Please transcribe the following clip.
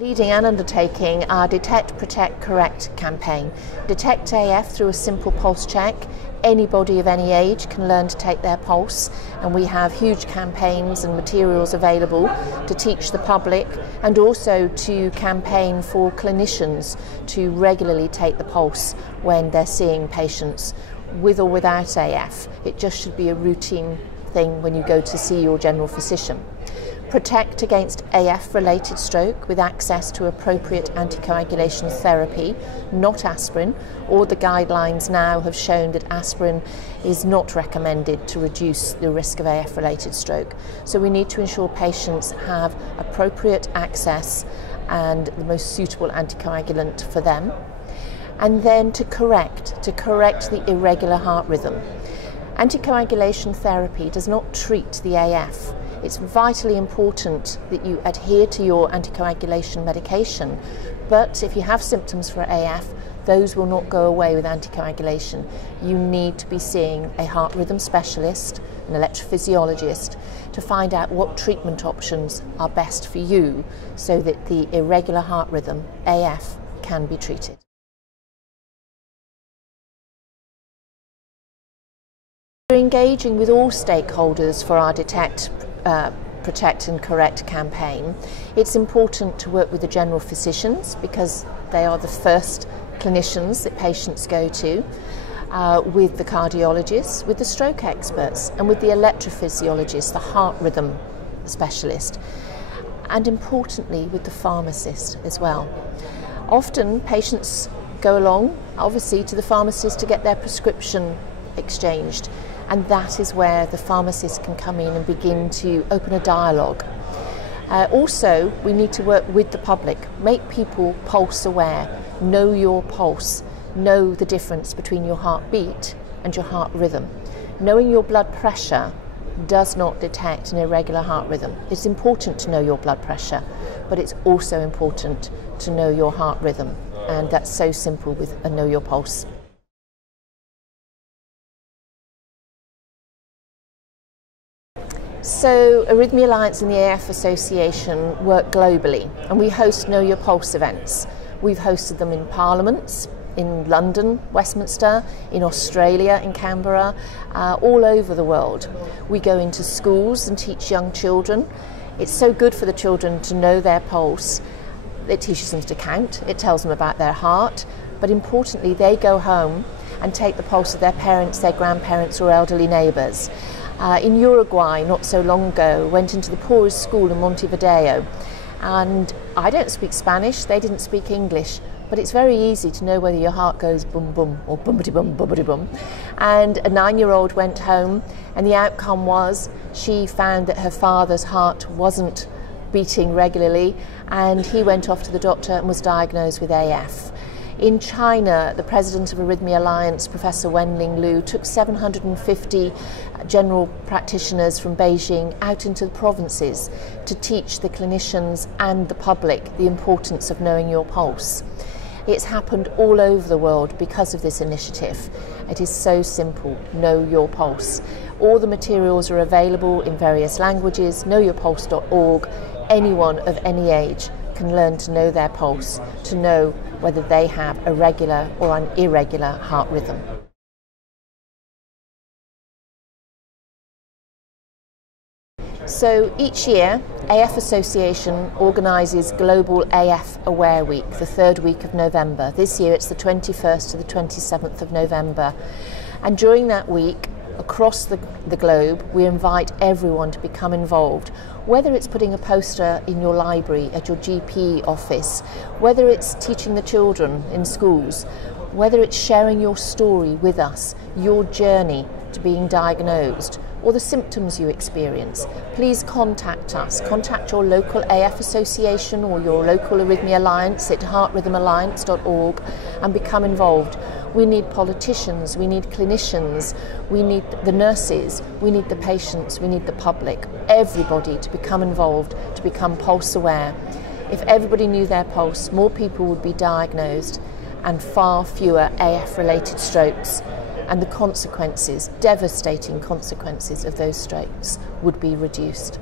Leading and undertaking our Detect, Protect, Correct campaign. Detect AF through a simple pulse check. Anybody of any age can learn to take their pulse, and we have huge campaigns and materials available to teach the public and also to campaign for clinicians to regularly take the pulse when they're seeing patients with or without AF. It just should be a routine thing when you go to see your general physician. Protect against AF-related stroke with access to appropriate anticoagulation therapy, not aspirin. All the guidelines now have shown that aspirin is not recommended to reduce the risk of AF-related stroke. So we need to ensure patients have appropriate access and the most suitable anticoagulant for them. And then to correct the irregular heart rhythm. Anticoagulation therapy does not treat the AF. It's vitally important that you adhere to your anticoagulation medication, but if you have symptoms for AF, those will not go away with anticoagulation. You need to be seeing a heart rhythm specialist, an electrophysiologist, to find out what treatment options are best for you so that the irregular heart rhythm, AF, can be treated. We're engaging with all stakeholders for our Detect, Protect and Correct campaign. It's important to work with the general physicians because they are the first clinicians that patients go to, with the cardiologists, with the stroke experts and with the electrophysiologist, the heart rhythm specialist, and importantly with the pharmacist as well. Often patients go along obviously to the pharmacist to get their prescription exchanged, and that is where the pharmacist can come in and begin to open a dialogue. Also, we need to work with the public, make people pulse aware, know your pulse, know the difference between your heartbeat and your heart rhythm. Knowing your blood pressure does not detect an irregular heart rhythm. It's important to know your blood pressure, but it's also important to know your heart rhythm, and that's so simple with a Know Your Pulse. So Arrhythmia Alliance and the AF Association work globally, and we host Know Your Pulse events. We've hosted them in parliaments, in London, Westminster, in Australia, in Canberra, all over the world. We go into schools and teach young children. It's so good for the children to know their pulse. It teaches them to count, it tells them about their heart, but importantly they go home and take the pulse of their parents, their grandparents or elderly neighbours. In Uruguay, not so long ago, went into the poorest school in Montevideo, and I don't speak Spanish, they didn't speak English, but it's very easy to know whether your heart goes bum bum or bumpity bum bumpity bum. And a 9-year-old went home, and the outcome was she found that her father's heart wasn't beating regularly, and he went off to the doctor and was diagnosed with AF. In China, the president of Arrhythmia Alliance, Professor Wenling Lu, took 750 general practitioners from Beijing out into the provinces to teach the clinicians and the public the importance of knowing your pulse. It's happened all over the world because of this initiative. It is so simple, know your pulse. All the materials are available in various languages, knowyourpulse.org. Anyone of any age can learn to know their pulse, to know whether they have a regular or an irregular heart rhythm. So each year, AF Association organises Global AF Aware Week, the 3rd week of November. This year it's the 21st to the 27th of November. And during that week, across the globe, we invite everyone to become involved, whether it's putting a poster in your library, at your GP office, whether it's teaching the children in schools, whether it's sharing your story with us, your journey to being diagnosed, or the symptoms you experience. Please contact us. Contact your local AF association or your local Arrhythmia Alliance at heartrhythmalliance.org and become involved. We need politicians, we need clinicians, we need the nurses, we need the patients, we need the public, everybody to become involved, to become pulse aware. If everybody knew their pulse, more people would be diagnosed and far fewer AF-related strokes, and the consequences, devastating consequences of those strokes, would be reduced.